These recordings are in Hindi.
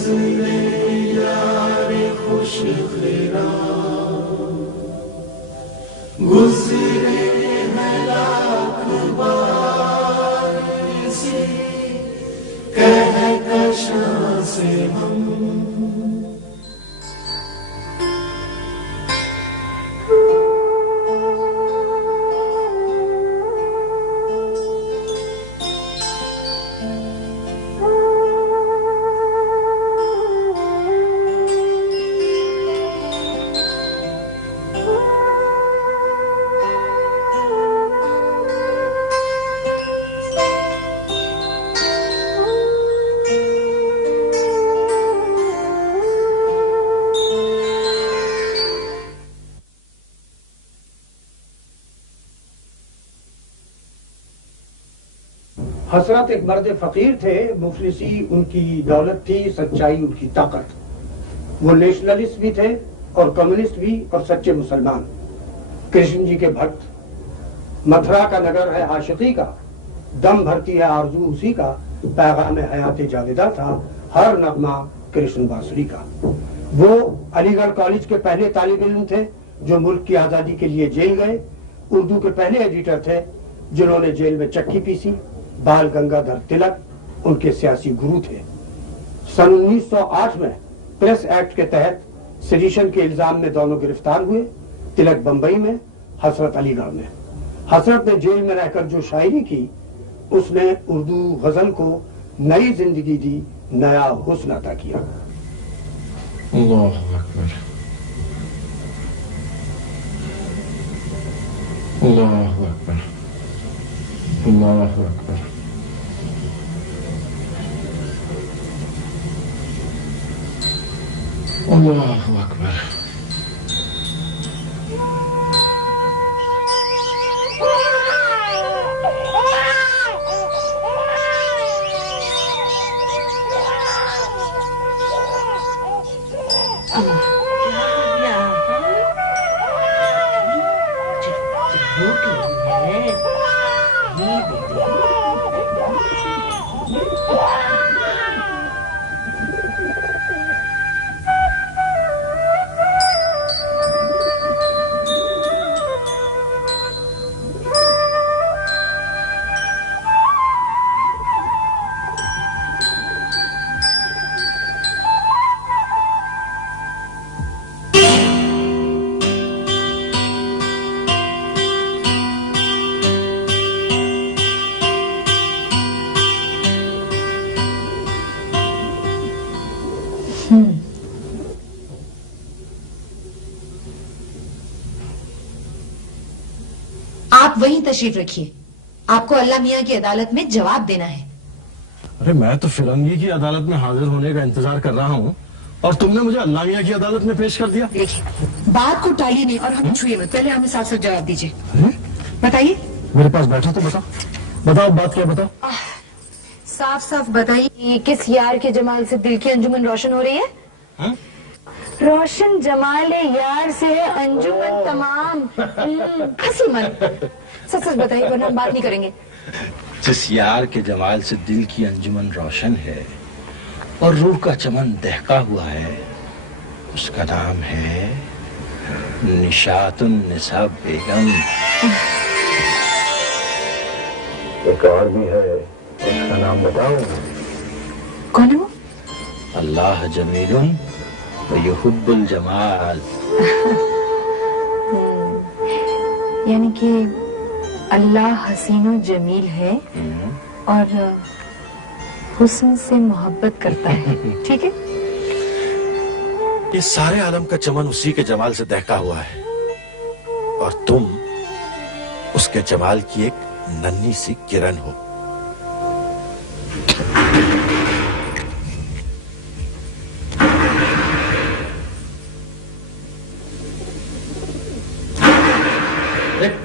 गुज़रे यार खुश खिराम, गुज़रे हैं लाख बार इसी कहकशां से हम। हसरत एक मर्द फकीर थे, मुफलिसी उनकी दौलत थी, सच्चाई उनकी ताकत। वो नेशनलिस्ट भी थे और कम्युनिस्ट भी और सच्चे मुसलमान। कृष्ण जी के भक्त, मथुरा का नगर है आशिकी का, दम भरती है आरजू उसी का, पैगाम हयात जावेदा था हर नगमा कृष्ण बांसुरी का। वो अलीगढ़ कॉलेज के पहले तालिब इल्म थे जो मुल्क की आजादी के लिए जेल गए। उर्दू के पहले एडिटर थे जिन्होंने जेल में चक्की पीसी। बाल गंगाधर तिलक उनके सियासी गुरु थे। सन 1908 में प्रेस एक्ट के तहत सेडिशन के इल्जाम में दोनों गिरफ्तार हुए। तिलक बंबई में, हसरत अलीगढ़ में। हसरत ने जेल में रहकर जो शायरी की, उसने उर्दू गजल को नई जिंदगी दी, नया हुस्न अता किया। अल्लाहु अकबर, अल्लाहु अकबर, अल्लाहु अकबर। अल्लाहु अकबर। आप वहीं तशरीफ रखिए, आपको अल्लाह मियाँ की अदालत में जवाब देना है। अरे मैं तो फिरंगी की अदालत में हाजिर होने का इंतजार कर रहा हूँ और तुमने मुझे अल्लाह मियाँ की अदालत में पेश कर दिया। देखिए, बात को टालिए नहीं और हमें छुए मत, पहले हमें साफ साफ जवाब दीजिए। बताइए। मेरे पास बैठो तो बताओ, बताओ बात क्या, बताओ। साफ साफ बताइए, किस यार के जमाल से दिल की अंजुमन रोशन हो रही है? हा? रोशन जमाल यार से है अंजुमन तमाम। हंसी मत, सच सच बताइए वरना हम बात नहीं करेंगे। जिस यार के जमाल से दिल की अंजुमन रोशन है और रूह का चमन दहका हुआ है, उसका नाम है निशातुन निसा बेगम। एक और भी है, उसका नाम बताओ। कौन है वो? अल्लाह जमीलुन युहिब्बुल जमाल। यानी कि अल्लाह हसीनो जमील है और हुस्न से मोहब्बत करता है। ठीक है। ये सारे आलम का चमन उसी के जमाल से दहका हुआ है और तुम उसके जमाल की एक नन्ही सी किरण हो।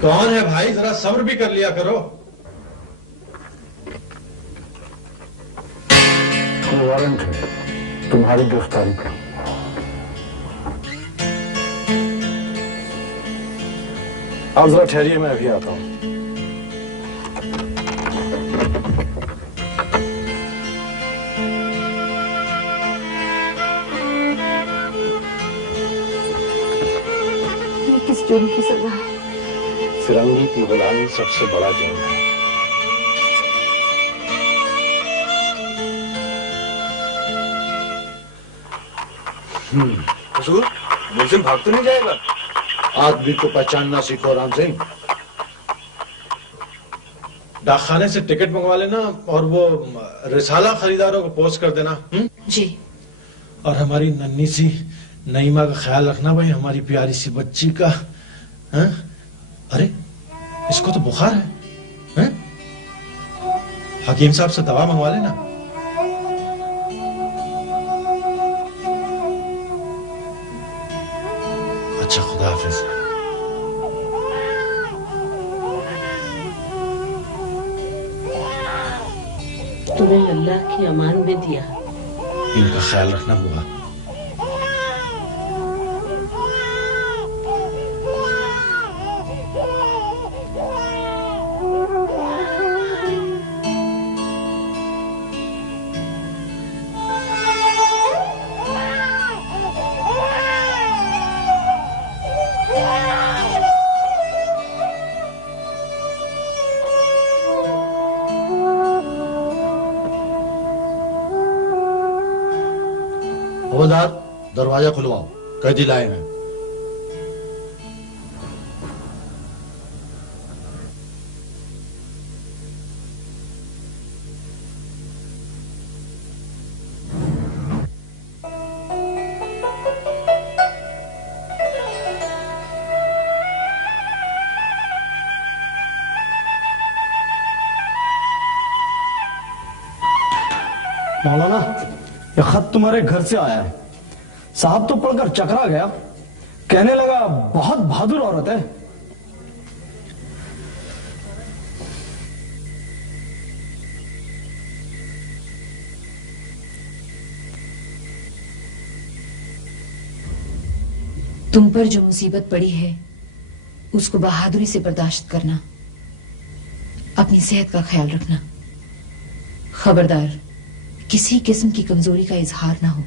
कौन है भाई, जरा सब्र भी कर लिया करो। वारंट है तुम्हारी गिरफ्तारी का। आप जरा ठहरिए, मैं अभी आता हूं। दोनों की सजा है। फिरंगी की गुलामी सबसे बड़ा जुर्म है। हुजूर, मुलजिम भाग तो नहीं जाएगा? आदमी को पहचानना सीखो राम सिंह। डाकखाने से टिकट मंगवा लेना और वो रिसाला खरीदारों को पोस्ट कर देना। जी। और हमारी नन्ही सी नईमा का ख्याल रखना भाई, हमारी प्यारी सी बच्ची का। हैं? अरे इसको तो बुखार है, हैं? हकीम साहब से दवा मंगवा लेना। अच्छा, खुदा हाफिज। तुम्हें अल्लाह की अमान में दिया। इनका ख्याल रखना बुआ। खबरदार, दरवाजा खुलवाओ, कैदी लाए हैं। मौलाना, ये खत तुम्हारे घर से आया है। साहब तो पढ़कर चकरा गया, कहने लगा बहुत बहादुर औरत है। तुम पर जो मुसीबत पड़ी है उसको बहादुरी से बर्दाश्त करना, अपनी सेहत का ख्याल रखना। खबरदार, किसी किस्म की कमजोरी का इजहार ना हो।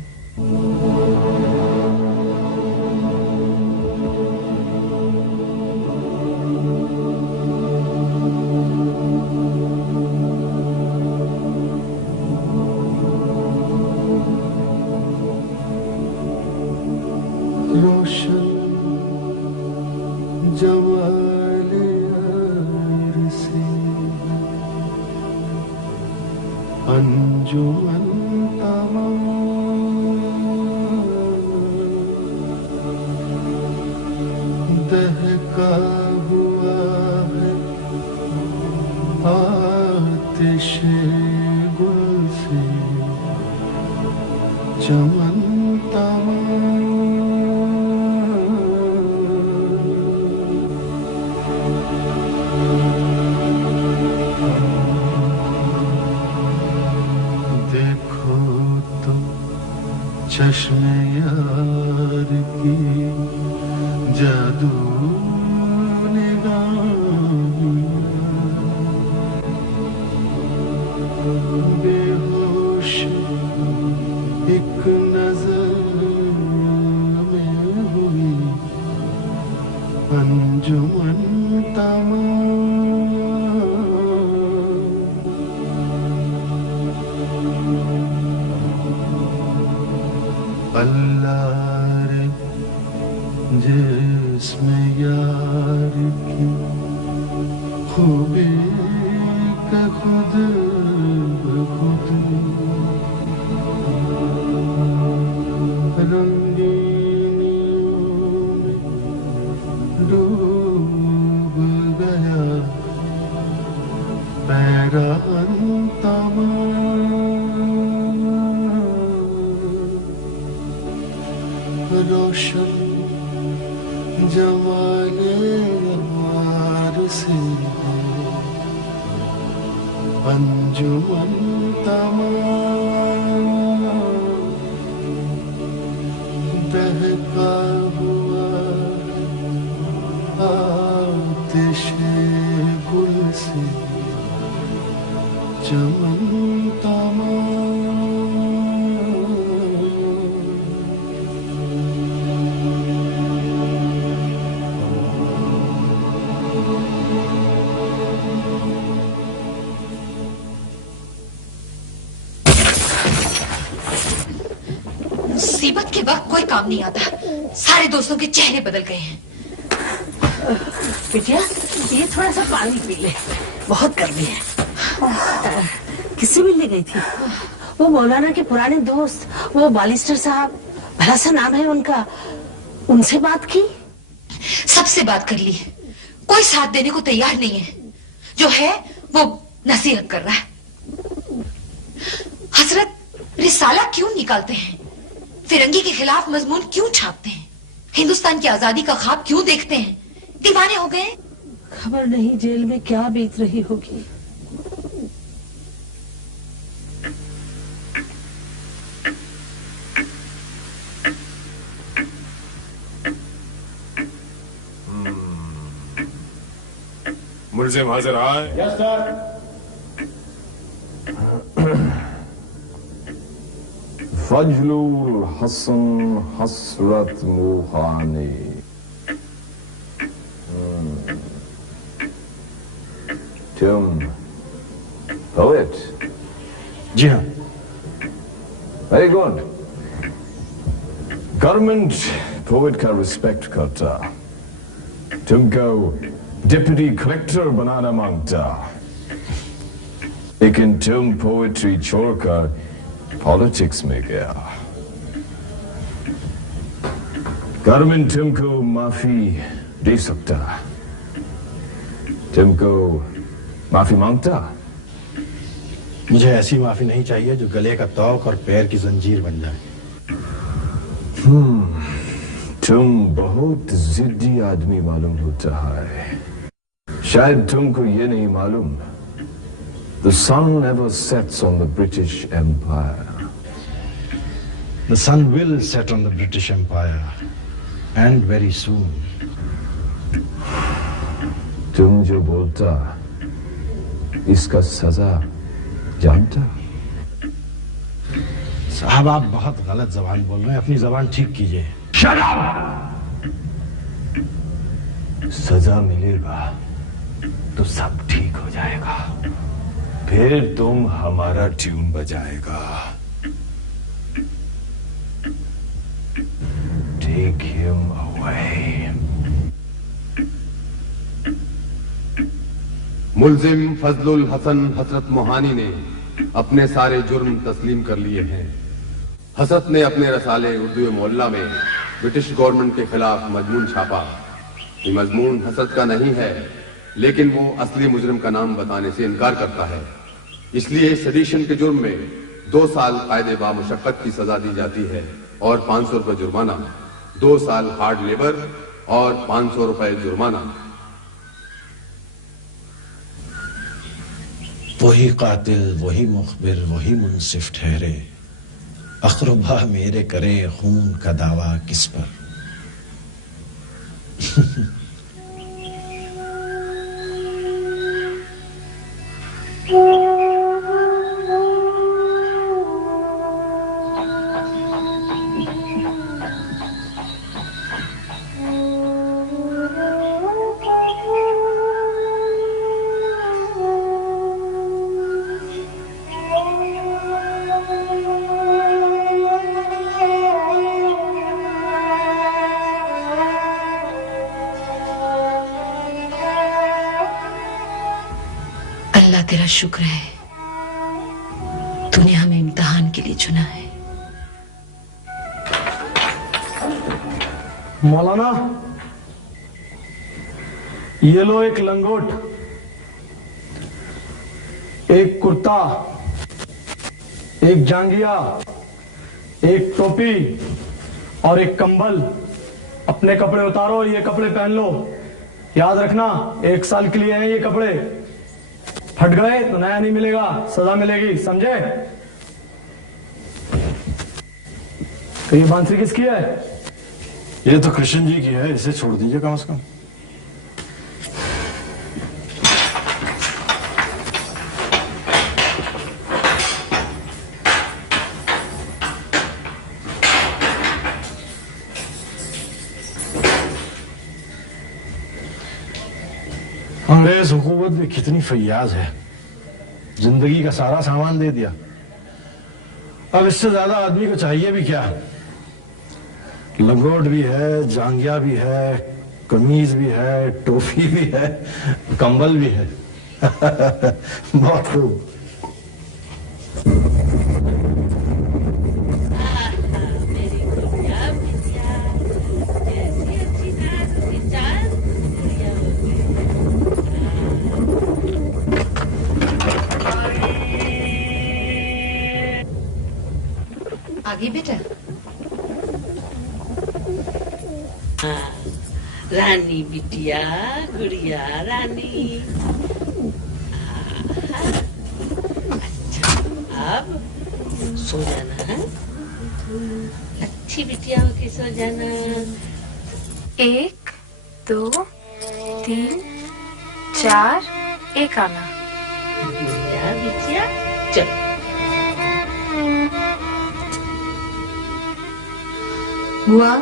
रोशन जवाले अरसे अंजुमन तमाम दहका हुआ है आतिश गुल से चमन तमाम। चश्मे यार की जादू बेहोश एक नजर में हुई अंजुमन तमाम। अल्लाह रे जिसमें यार की खूबी का खुद बखुद रंगीनियों में डूब गया पैरान तमाम। रोशन जमाले यार से अंजुमन तमाम दहका हुआ आतिश गुल से चमन तमाम। वक्त कोई काम नहीं आता। सारे दोस्तों के चेहरे बदल गए हैं। बिटिया, ये थोड़ा सा पानी पी ले, बहुत गर्मी है। किससे मिलने गई थी? वो मौलाना के पुराने दोस्त, वो बालिस्टर साहब, भला सा नाम है उनका, उनसे बात की? सबसे बात कर ली, कोई साथ देने को तैयार नहीं है। जो है वो नसीहत कर रहा है। हजरत रिसाला क्यों निकालते हैं? फिरंगी के खिलाफ मजमून क्यों छापते हैं? हिंदुस्तान की आजादी का ख्वाब क्यों देखते हैं? दीवाने हो गए? खबर नहीं जेल में क्या बीत रही होगी। मुल्जिम हाजिर आए। Yes sir. फजलुल हसन हसरत मुहानी। तुम पोएट? जी हाँ। Very good. गवर्नमेंट पोएट का रिस्पेक्ट करता, तुमको डिप्टी कलेक्टर बनाना मांगता, लेकिन तुम पोएट्री छोड़कर पॉलिटिक्स में गया। गवर्नमेंट तुमको माफी दे सकता, तुमको माफी मांगता? मुझे ऐसी माफी नहीं चाहिए जो गले का तौक और पैर की जंजीर बन जाए। तुम बहुत जिद्दी आदमी मालूम होता है। शायद तुमको ये नहीं मालूम, the sun never sets on the British Empire. The sun will set on the British Empire, and very soon. तुम जो बोलता, इसका सजा जानता? साहब आप बहुत गलत जबान बोल रहे हैं, अपनी जबान ठीक कीजिए। Shut up! सजा मिलेगा तो सब ठीक हो जाएगा, फिर तुम हमारा ट्यून बजाएगा। Take him away. मुल्जिम फजलुल हसन हसरत मोहानी ने अपने सारे जुर्म तस्लीम कर लिए हैं। हसरत ने अपने रसाले उर्दू मोहल्ला में ब्रिटिश गवर्नमेंट के खिलाफ मजमून छापा। ये मजमून हसरत का नहीं है, लेकिन वो असली मुजरिम का नाम बताने से इनकार करता है। इसलिए सेडिशन के जुर्म में 2 साल कायदे बामुशक्कत की सजा दी जाती है और 500 रुपए जुर्माना, 2 साल हार्ड लेबर और 500 रुपए जुर्माना। वही कातिल, वही मुखबिर, वही मुंसिफ ठहरे, अक़रबा मेरे करे खून का दावा किस पर। अल्लाह तेरा शुक्र है, तूने हमें इम्तिहान के लिए चुना है। मौलाना, ये लो एक लंगोट, एक कुर्ता, एक जांगिया, एक टोपी और एक कंबल। अपने कपड़े उतारो, ये कपड़े पहन लो। याद रखना 1 साल के लिए हैं ये कपड़े, फट गए तो नया नहीं मिलेगा, सजा मिलेगी, समझे? तो ये बांसुरी किसकी है? ये तो कृष्ण जी की है, इसे छोड़ दीजिए कम से कम। अंग्रेज हुकूमत भी कितनी फैयाज है, जिंदगी का सारा सामान दे दिया। अब इससे ज्यादा आदमी को चाहिए भी क्या? लंगोट भी है, जांघिया भी है, कमीज भी है, टोपी भी है, कंबल भी है। बहुत खूब। आगे बेटा। रानी बिटिया, गुड़िया रानी। अच्छा, अब सो जाना है। अच्छी बिटिया होके सो जाना। 1 2 3 4 एक आना। गुड़िया बिटिया चल। बुआ,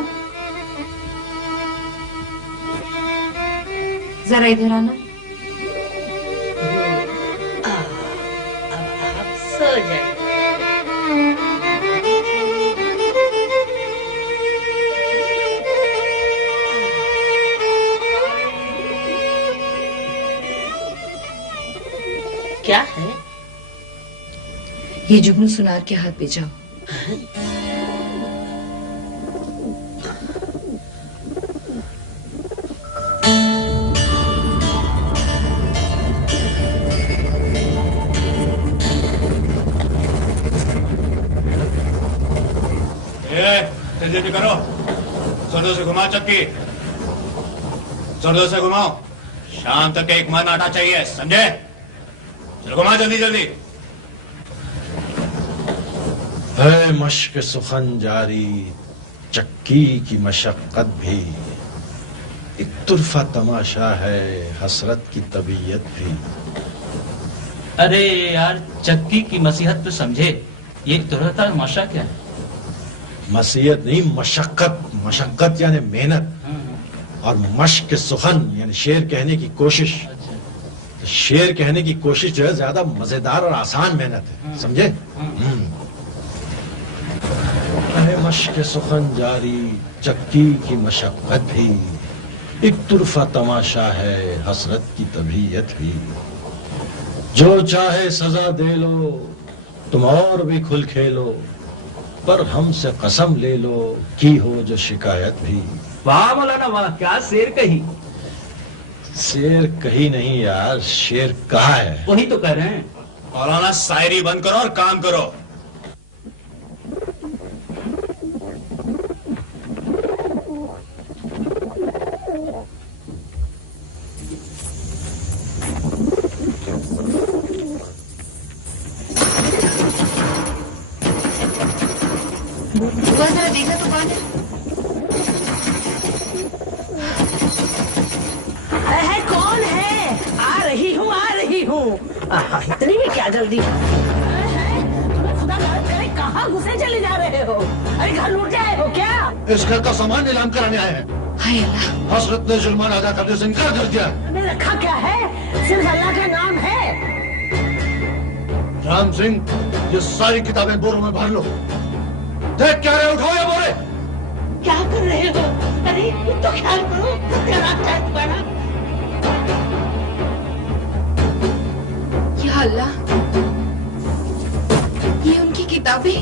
जरा इधर आना। अब आप सो जाए। क्या है? ये जुगनू सुनार के हाथ पे जाओ। जल्दी करो, जोरों से घुमाओ चक्की, जोरों से घुमाओ। शाम तक एक मन आटा चाहिए, समझे? चलो घुमाओ जल्दी जल्दी। है मश्क सुखन जारी, चक्की की मशक्कत भी, एक तुरफा तमाशा है हसरत की तबीयत भी। अरे यार, चक्की की मसीहत तो समझे, ये तुरफा तमाशा क्या है? मसीहत नहीं, मशक्कत। मशक्कत यानी मेहनत, और मश्क सुखन यानी शेर कहने की कोशिश। तो शेर कहने की कोशिश जो है ज्यादा मजेदार और आसान मेहनत है, समझे? मश्क सुखन जारी, चक्की की मशक्कत भी, एक तुरफा तमाशा है हसरत की तबीयत भी। जो चाहे सजा दे लो, तुम और भी खुल खेलो, पर हमसे कसम ले लो की हो जो शिकायत भी। वाह मौलाना वाह, क्या शेर कही। शेर कही नहीं यार, शेर कहा है। वही तो कह रहे हैं। मौलाना शायरी बंद करो और काम करो। जरा देखा तो कौन है? कौन है? आ रही हूँ आ रही हूँ। इतनी भी क्या जल्दी? खुदा तेरे कहाँ घुसे चले जा रहे हो? अरे घर लूट आए हो क्या? इस घर का सामान नीलाम कराने आए हैं। हाय अल्लाह, हसरत ने जुर्माना अदा करने से इनकार कर दिया। मैंने रखा क्या है? सिर्फ अल्लाह का नाम है। राम सिंह, ये सारी किताबें बोरों में भर लो। देख क्या रहे, उठाओ या बोरे। क्या कर रहे हो? अरे तो ख्याल करो, तेरा क्या तुम्हारा? या अल्लाह, ये उनकी किताबें।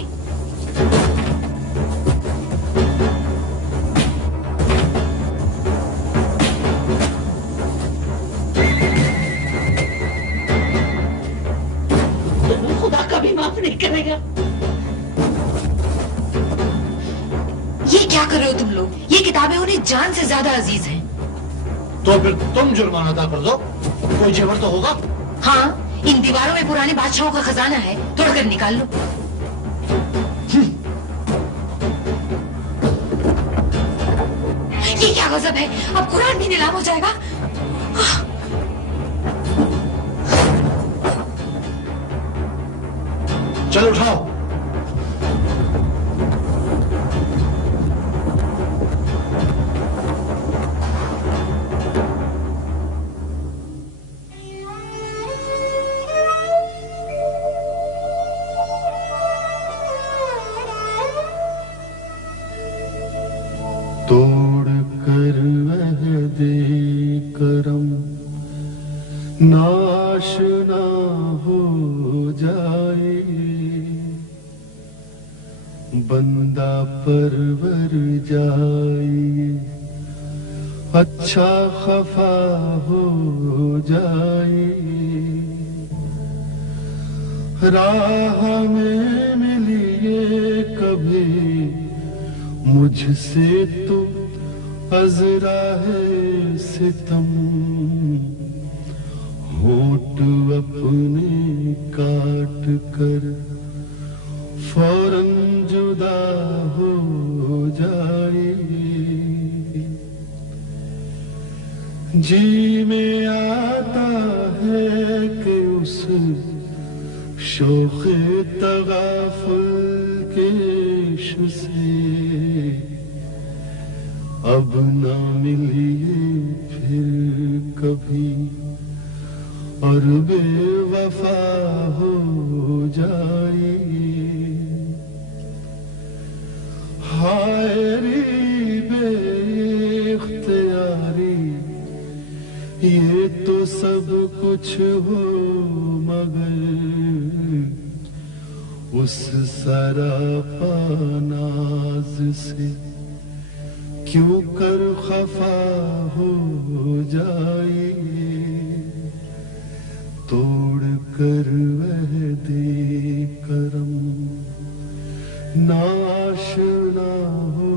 खुदा कभी माफ नहीं करेगा। ये क्या कर रहे हो तुम लोग? ये किताबें उन्हें जान से ज्यादा अजीज हैं। तो फिर तुम जुर्माना अदा कर दो, कोई जेवर तो होगा। हाँ, इन दीवारों में पुराने बादशाहों का खजाना है, तोड़कर निकाल लो। ये क्या गजब है, अब कुरान भी नीलाम हो जाएगा। चलो उठाओ। नाशना हो जाए, बंदा परवर जाए, अच्छा खफा हो जाए, राह में मिलिए कभी मुझसे तो अज़रा है सितम, होठ अपने काट कर फौरन जुदा हो जाए, जी में आता है कि उस शौक़ तगाफुल के इश्क़ से अब ना मिलिए फिर कभी और बेवफा हो जाए, हाय रे बेइख्तियारी ये तो सब कुछ हो मगर उस सरापा नाज से क्यों कर खफा हो जाए, तोड़ कर वह दे करम नाशना हो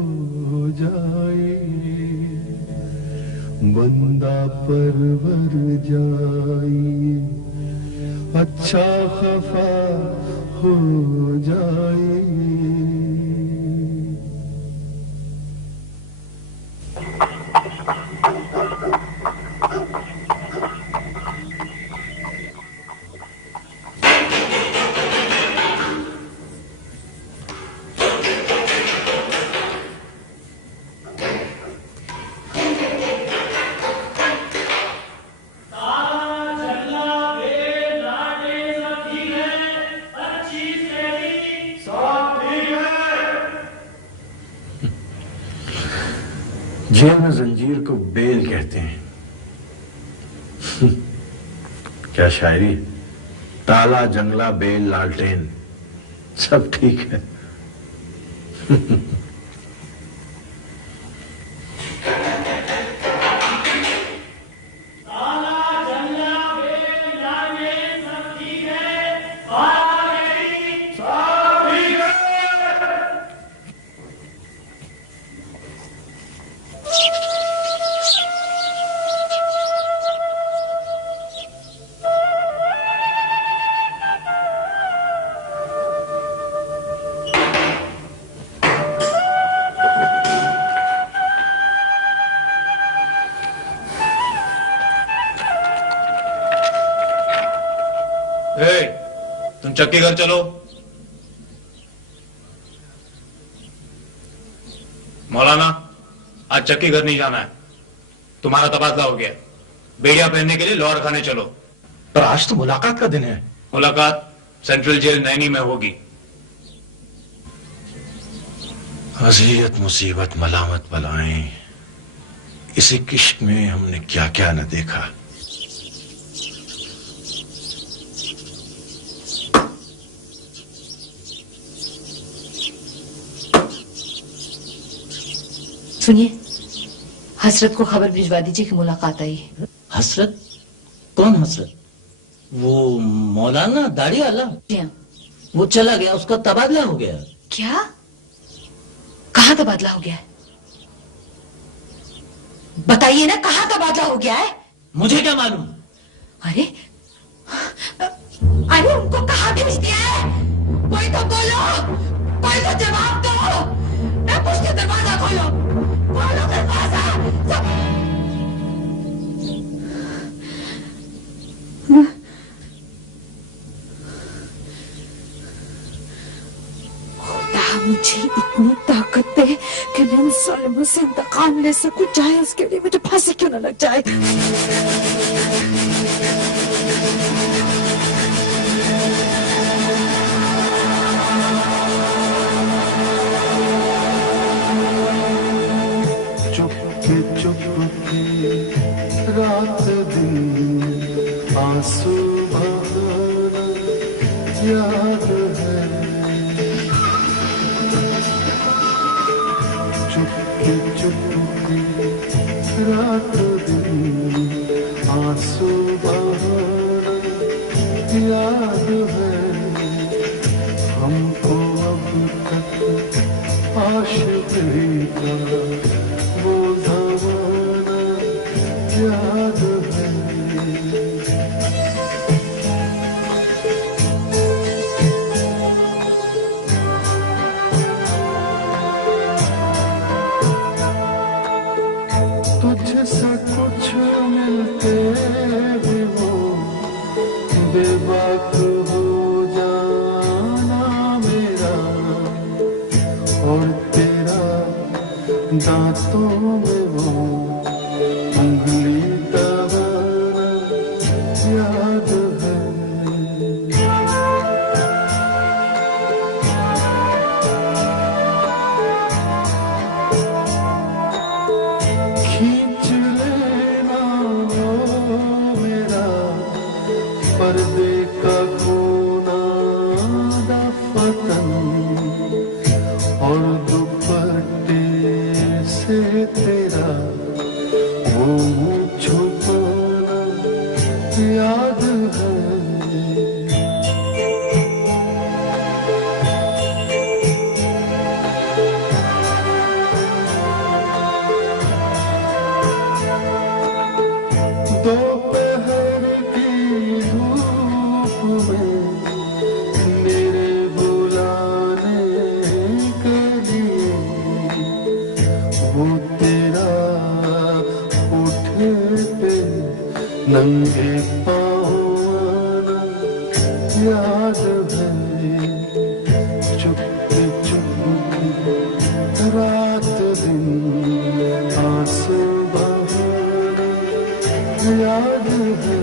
जाए, बंदा परवर जाए, अच्छा खफा हो जाए। जेल में जंजीर को बेल कहते हैं। क्या शायरी, ताला जंगला बेल लालटेन सब ठीक है। तुम चक्की घर चलो। मौलाना, आज चक्की घर नहीं जाना है, तुम्हारा तबादला हो गया। बेड़िया पहनने के लिए लाहौर खाने चलो। पर आज तो मुलाकात का दिन है। मुलाकात सेंट्रल जेल नैनी में होगी। अज़ियत मुसीबत मलामत बलाएं, इसी किश्क में हमने क्या क्या न देखा। सुनिए, हसरत को खबर भिजवा दीजिए कि मुलाकात आई है। हसरत? कौन हसरत? वो मौलाना दाढ़ी वाला? वो चला गया, उसका तबादला हो गया। क्या? कहाँ तबादला हो गया है? बताइए ना, कहाँ तबादला हो गया है? मुझे क्या मालूम। अरे अरे उनको कहाँ भेज दिया है? कोई तो बोलो, कोई तो जवाब दो। मैं पूछ के दरवाजा खोलो, खोलो दरवाजा। खुदा मुझे इतनी ताकत दे कि मैं इन जालिमों से इंतकाम ले सकूं, चाहे उसके लिए मुझे फांसी क्यों न लग जाए। चुप के रात दिन आंसू बहाना याद है, चुपके चुपके रात दिन आंसू बहाना याद है, हमको अब तक आशिकी का वो ज़माना याद है। तुझसे कुछ मिलते भी वो बेबाक हो जाना मेरा, और तेरा दांतों में वो उंगली दबाना याद है। खींच लेना मेरा पर्दे का कोना दफतन, और दुपट्टे से तेरा वो छुपाना याद है। दोपहर की धूप में मेरे बुलाने के लिए वो तेरा उठे पे नंगे पाँव आना याद है, चुपके चुपके रात दिन आंसू बहाना याद है,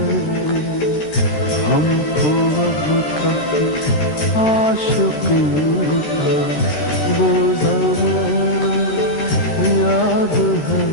हमको अब तक आशिकी का वो ज़माना याद है।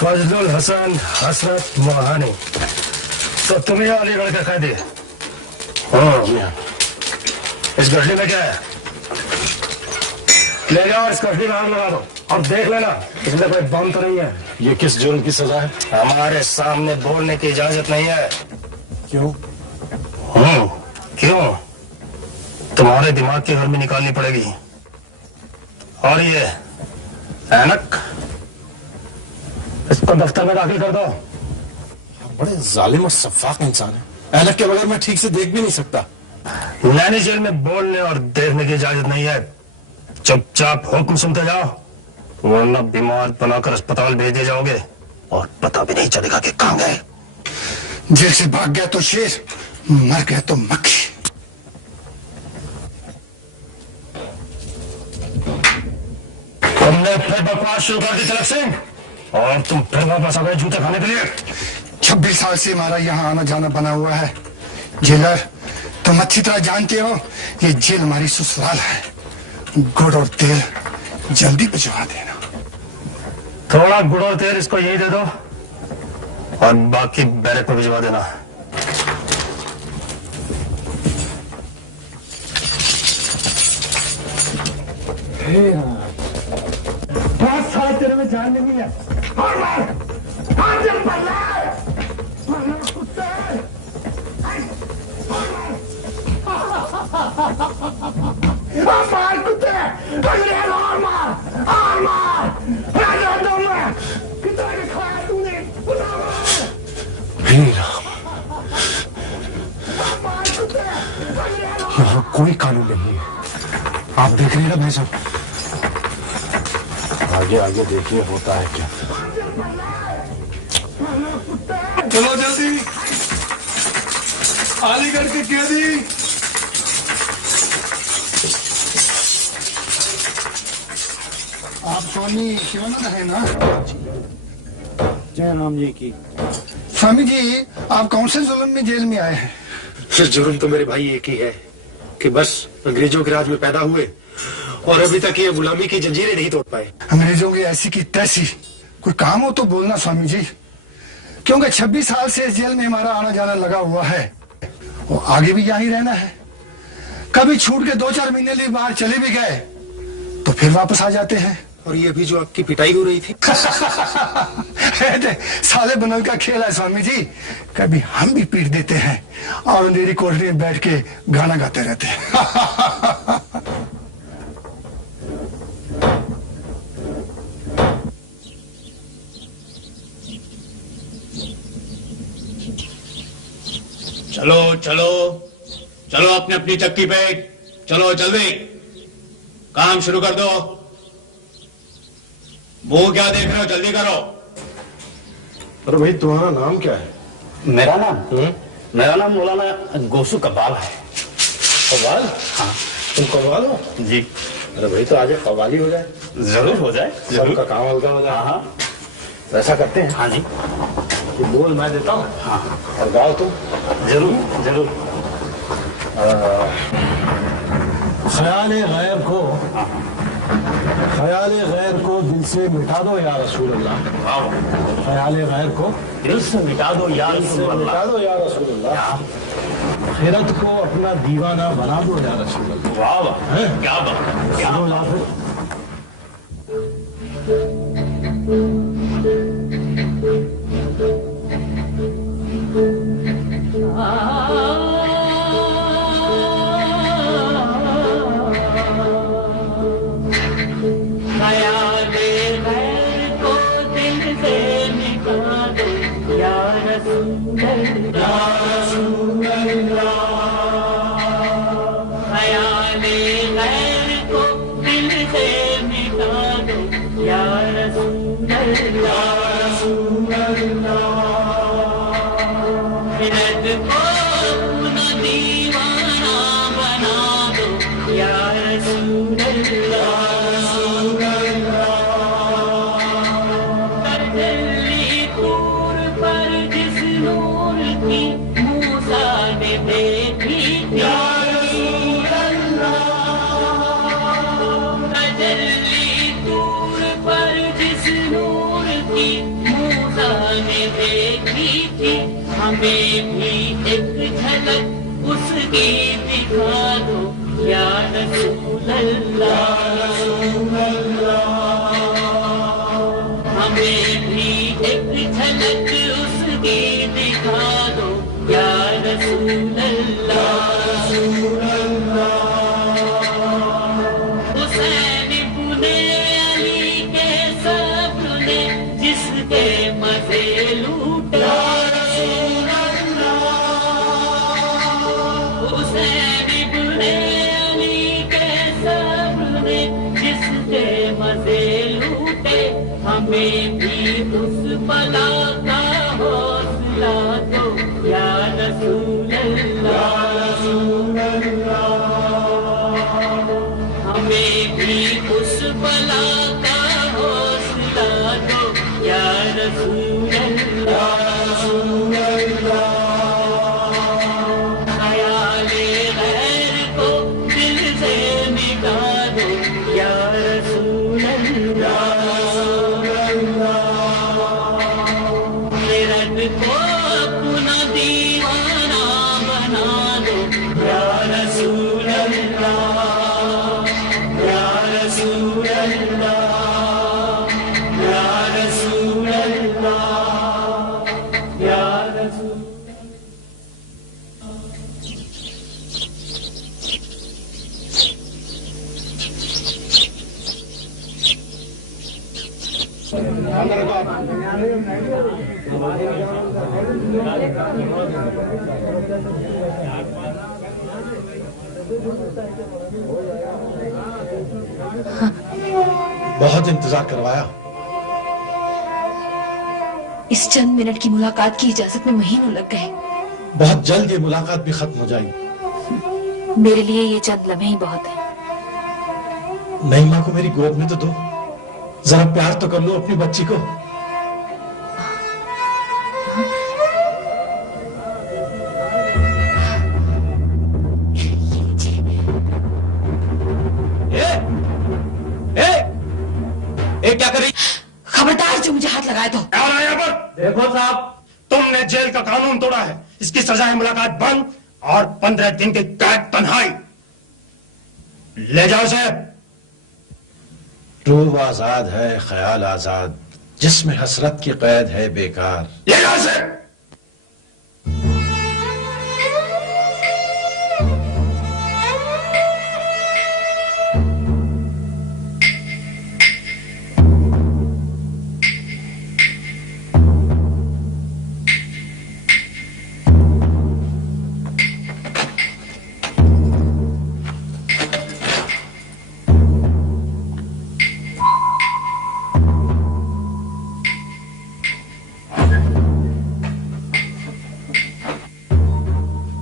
फजलुल हसन हसरत मोहानी, तो तुम्हें अलीगढ़ का कैदी? इस गठरी में क्या है? ले जाओ, इस गठरी में आग लगा दो और देख लेना इसमें कोई बम तो नहीं है। ये किस जुर्म की सजा है? हमारे सामने बोलने की इजाजत नहीं है। क्यों? क्यों? तुम्हारे दिमाग की गर्मी निकालनी पड़ेगी। और ये ऐनक, इसको दफ्तर में दाखिल कर दो। बड़े जालिम और सफाक इंसान है। ऐनक के बगैर मैं ठीक से देख भी नहीं सकता। नैनी जेल में बोलने और देखने की इजाजत नहीं है। चुपचाप हुक्म सुनते जाओ, वरना बीमार बनाकर अस्पताल भेज दिए जाओगे और पता भी नहीं चलेगा कि कहाँ गए। जेल से भाग गया तो शेर, मर गया तो मक्खी। तुमने फिर बकवास शुरू कर दी तिलक सिंह, और तुम फिर वापस आ गए जूते खाने के लिए। 26 साल से हमारा यहाँ आना जाना बना हुआ है। जेलर, तुम अच्छी तरह जानते हो ये जेल हमारी ससुराल है। गुड़ और तेल जल्दी भिजवा देना। थोड़ा गुड़ और तेल इसको यही दे दो और बाकी बैरक में भिजवा देना। बहुत साल तेरे में जान नहीं है। मार कुत्ते, और मार, कितना खाया तूने? यहाँ कोई कानून नहीं है। आप देख रहे हैं ना भाई साहब? आगे आगे देखिए होता है क्या। चलो जल्दी, अलीगढ़ के कैदी। आप स्वामी शिवानंद है ना? जय राम जी की। स्वामी जी, आप कौन से जुल्म में जेल में आए हैं? फिर जुर्म तो मेरे भाई एक ही है कि बस अंग्रेजों के राज में पैदा हुए और अभी तक ये गुलामी की जंजीरें नहीं तोड़ पाए। अंग्रेजों की ऐसी की तैसी, कोई काम हो तो बोलना स्वामी जी, क्योंकि 26 साल से इस जेल में हमारा आना जाना लगा हुआ है और आगे भी यहीं रहना है। कभी छूट के 2-4 महीने लिए बाहर चले भी गए तो फिर वापस आ जाते हैं। और ये भी जो आपकी पिटाई हो रही थी साले बनल का खेल है स्वामी जी, कभी हम भी पीट देते हैं और अंधेरी कोठरी में बैठ के गाना गाते रहते हैं। चलो चलो चलो अपनी अपनी चक्की पे, चलो जल्दी काम शुरू कर दो। मुंह क्या देख रहे हो, जल्दी करो। अरे भाई तुम्हारा नाम क्या है? मेरा नाम मौलाना गोसू कब्बाल है। कव्वाल? हाँ। तुम कव्वाल हो? जी। अरे भाई तो आज कव्वाली हो जाए। जरूर हो जाए, सबका काम हल्का हो जाए। हाँ। तो ऐसा करते हैं। हाँ जी। कि बोल मैं देता हूँ। हाँ। और गाओ तुम। जरूर जरूर। ख्याल गैर को, ख्याल गैर को दिल से मिटा दो या रसूल अल्लाह। ख्याल गैर को दिल से मिटा दो या रसूल अल्लाह। मिटा दो या रसूल अल्लाह। खिरत को अपना दीवाना बना दो या रसूल अल्लाह। वाह वाह, क्या बात, क्या बात। हमें भी एक झलक उसकी दिखा दो या रसूल अल्लाह। हमें भी एक झलक उसकी दिखा दो या रसूल अल्लाह। हुसैन इब्ने अली के सब्र ने जिसके मजे लूटा, हमें भी उस बला का हौसला दो या रसूल अल्लाह। हमें भी उस बला का हौसला दो या रसूल अल्लाह। ख्याले गैर को दिल से मिटा दो या रसूल अल्लाह। को अपना दीवाना बना दो या रसूल अल्लाह। या रसूल अल्लाह, या रसूल अल्लाह, या रसूल। बहुत इंतजार करवाया, इस चंद मिनट की मुलाकात की इजाजत में महीनों लग गए। बहुत जल्द ये मुलाकात भी खत्म हो जाएगी। मेरे लिए ये चंद लम्हे ही बहुत है। नईमा को मेरी गोद में तो दो, जरा प्यार तो कर लो अपनी बच्ची को। क्या कर रही? खबरदार जो मुझे हाथ लगाए तो। यहाँ पर देखो साहब, तुमने जेल का कानून तोड़ा है। इसकी सजा है मुलाकात बंद और 15 दिन की कैद तन्हाई। ले जाओ इसे। रूह आजाद है, ख्याल आजाद, जिसमें हसरत की कैद है बेकार। ले जाओ इसे।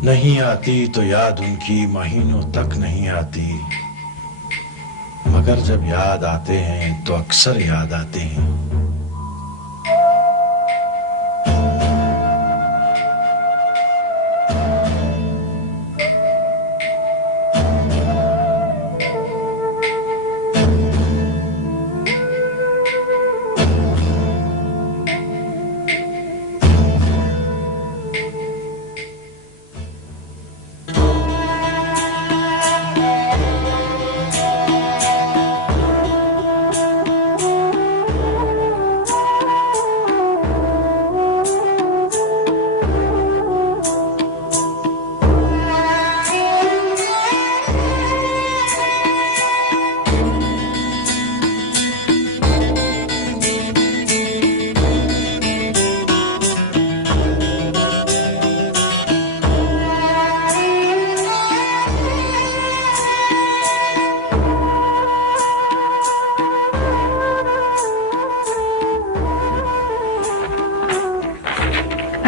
नहीं आती तो याद उनकी महीनों तक नहीं आती, मगर जब याद आते हैं तो अक्सर याद आते हैं।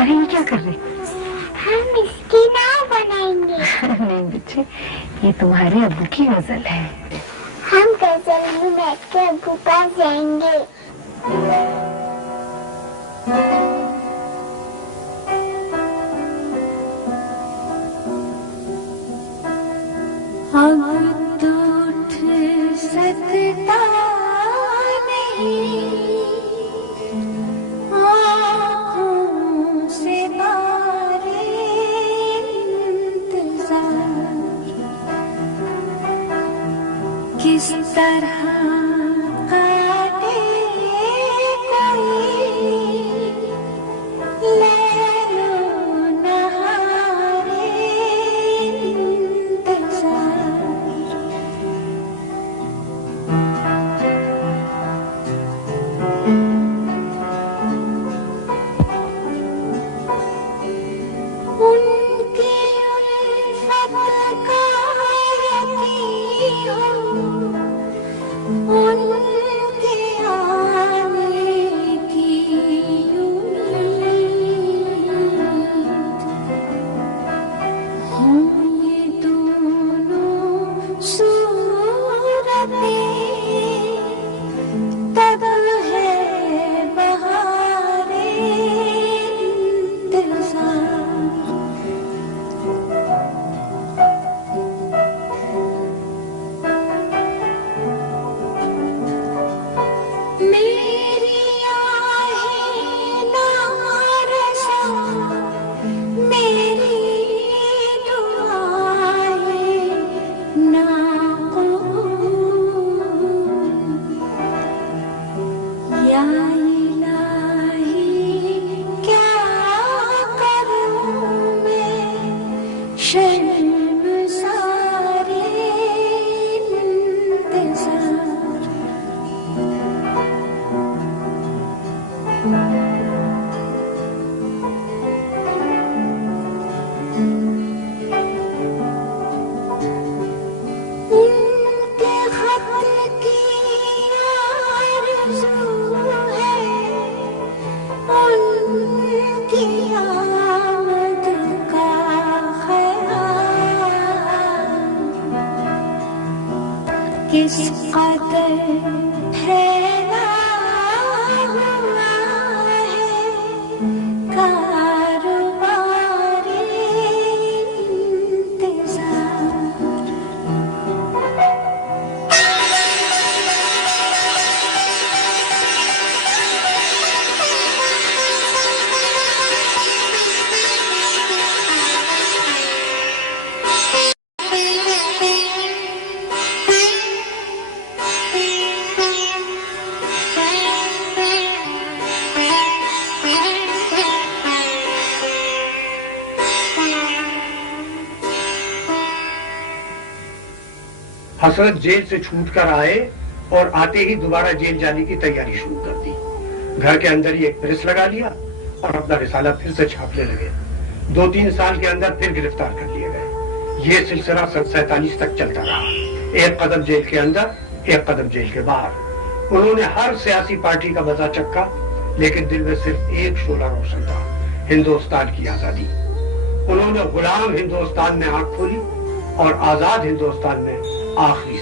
अरे ये क्या कर रहे? हम इसकी नाव बनाएंगे। नहीं बच्चे, ये तुम्हारे अब्बू की गजल है। हम गजल में बैठ के अब्बू पास जाएंगे। अब तो उठ सकता नहीं, आँखों से बारे इंतजार, किस तरह काटे कोई लैलो नहारे इंतजार। उनकी उल्फत का यकीन हो, उनके आने की उम्मीद, हम ये दोनों सूरतें तब है बहारे इंतजार। मेरी आहें नारसा, मेरी दुआएं नाक़बूल। या इलाही क्या करूं मैं शर्मसारे इंतजार। उनके खत की आरज़ू है, उन कदर फैला हुआ है कारोबारी इंतजार। हसरत जेल से छूटकर आए और आते ही दोबारा जेल जाने की तैयारी शुरू कर दी। घर के अंदर ही एक प्रेस लगा लिया और अपना रिसाला फिर से छापने लगे। 2-3 साल के अंदर फिर गिरफ्तार कर लिए गए। ये सिलसिला सन 47 तक चलता रहा। एक कदम जेल के अंदर, एक कदम जेल के बाहर। उन्होंने हर सियासी पार्टी का मजा चक्का, लेकिन दिल में सिर्फ एक शोला रोशन था, हिंदुस्तान की आजादी। उन्होंने गुलाम हिंदुस्तान में आंख खोली और आजाद हिंदुस्तान में आखिरी